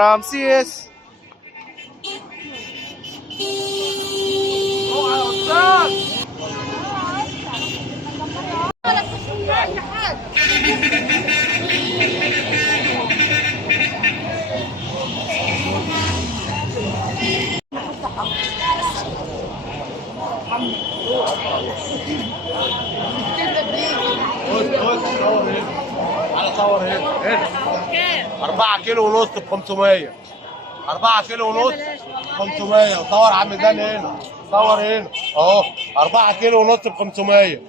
رمسيس صور هنا 4 كيلو ونص ب 500. 4 كيلو ونص 500. وصور عم داني هنا، صور هنا اهو 4 كيلو ونص ب 500.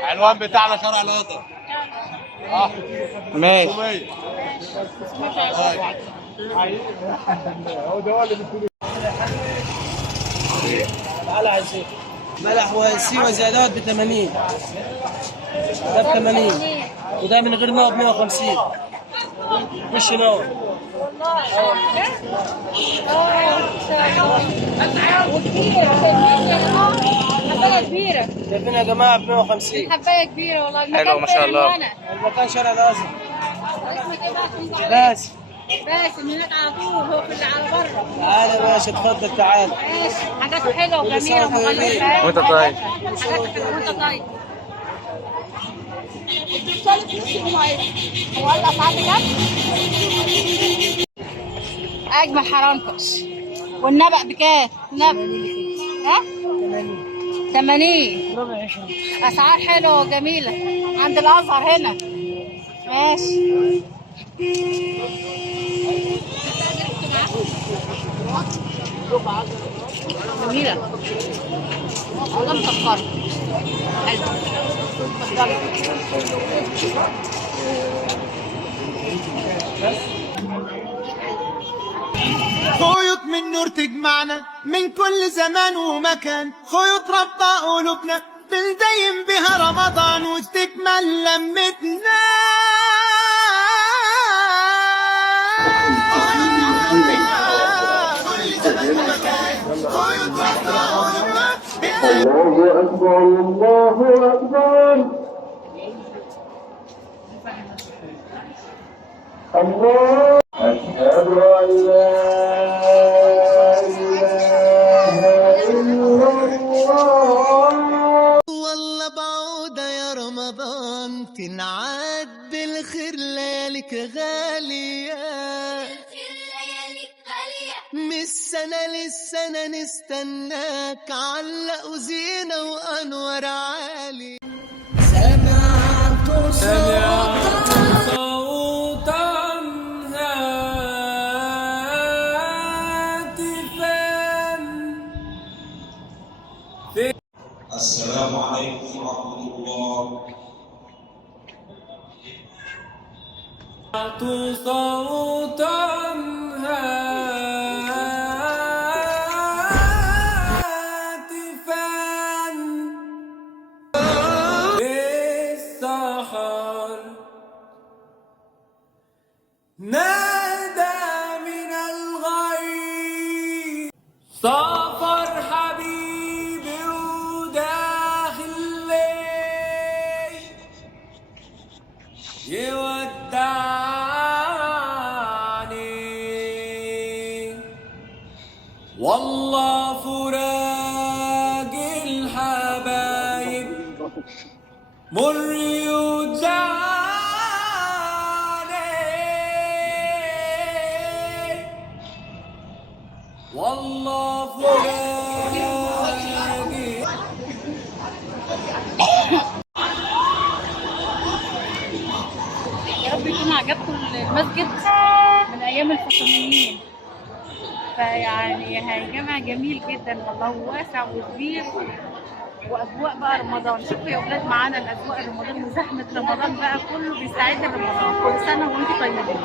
العنوان بتاعنا شارع الازهر. ماشي. تعالى عايزين ملح وسيوة زيادات ب 80. ده ب 80 وده من غير نار ب 150. وش نار حبايه كبيره شايفين يا جماعه ب 150. حبايه كبيره والله. حلو ما شاء الله. المكان شارع الازهر. اسمك ايه بقى؟ باسم. باسم هناك على طول، هو في اللي على بره. تعالى يا باشا اتفضل تعالى. ماشي، حاجات حلوه وجميله ومغلفه. وانت طيب. حاجات حلوه وانت طيب. اجمل حرنكش. والنبق بكام؟ نبق ها؟ 80. اسعار حلوه وجميله عند الازهر هنا. ماشي. جميله والله مسكره. حلو. خيوط من نور تجمعنا من كل زمان ومكان، خيوط رابطة قلوبنا بندين بها رمضان وتكمل لمتنا. الله أكبر الله أكبر الله أشهد أن لا إله إلا الله. والله بعودة يا رمضان تنعاد بالخير، ليالك غالية من السنة للسنة نستناك، علق زينة وأنور عالي. سمعت صوتا هاتفا. السلام عليكم ورحمة الله. سمعت صوتا نادى من الغيب، سافر حبيبي وداخل الليل يودعني، والله فراق الحبايب مر يوجعني، والله فراقي. يا رب يكون عجبكم المسجد من ايام الفاطميين. فيعني جامع جميل جدا والله، وواسع وكبير، واجواء بقى رمضان. شوفوا يا اولاد معانا الاجواء رمضان وزحمه رمضان بقى، كله بيستعد لرمضان. كل سنه وانتم طيبين.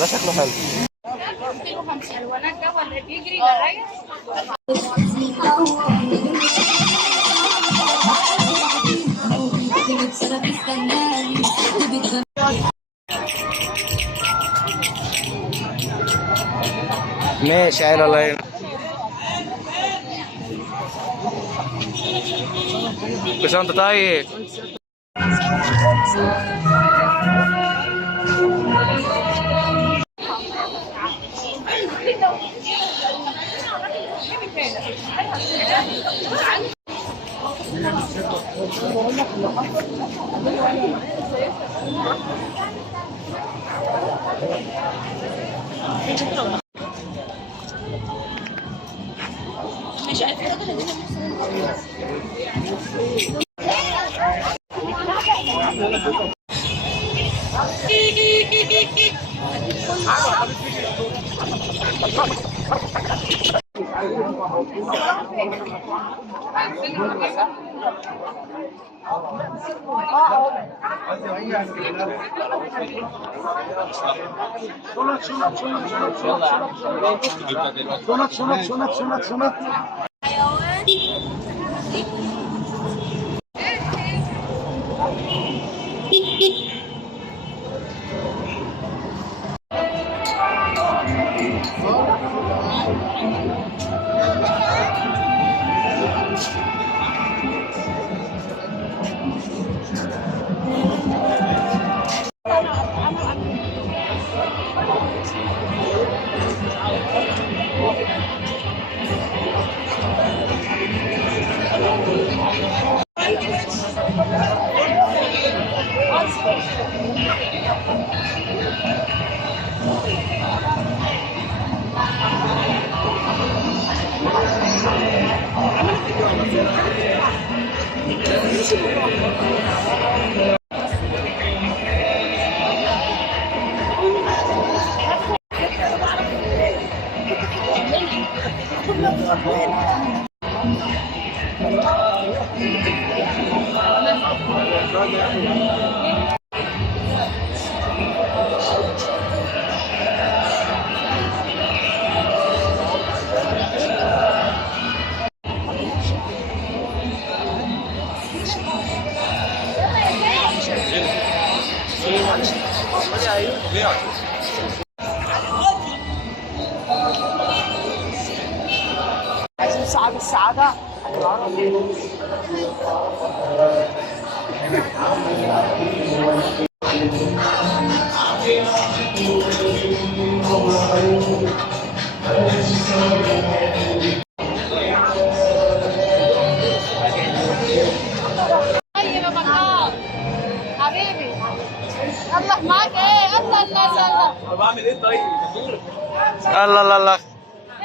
ده شكله حلو. 250 الولد ده ولا بيجري ورايا؟ ماشي عيل الله يعينك. كل سنة وانت طيب. شنط. عايزين صاحب السعادة. طيب يا بكار حبيبي، يلا معاك ايه؟ الله الله الله. طب اعمل ايه طيب؟ الله الله الله. ايه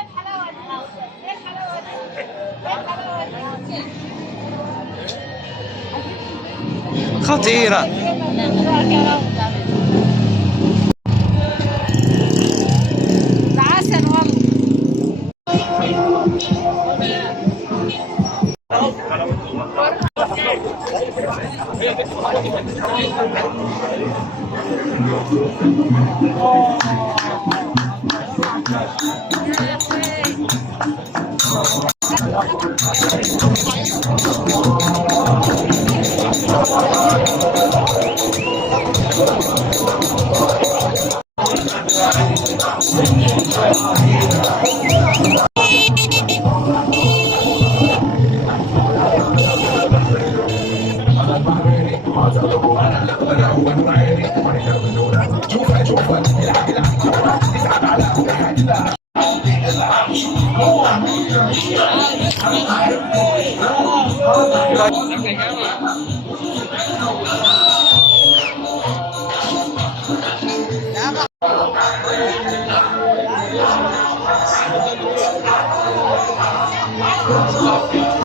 الحلاوه دي؟ ايه الحلاوه دي؟ ايه الحلاوه دي؟ خطيرة. ده عسل والله. Hãy subscribe cho kênh Ghiền Mì Gõ để không bỏ lỡ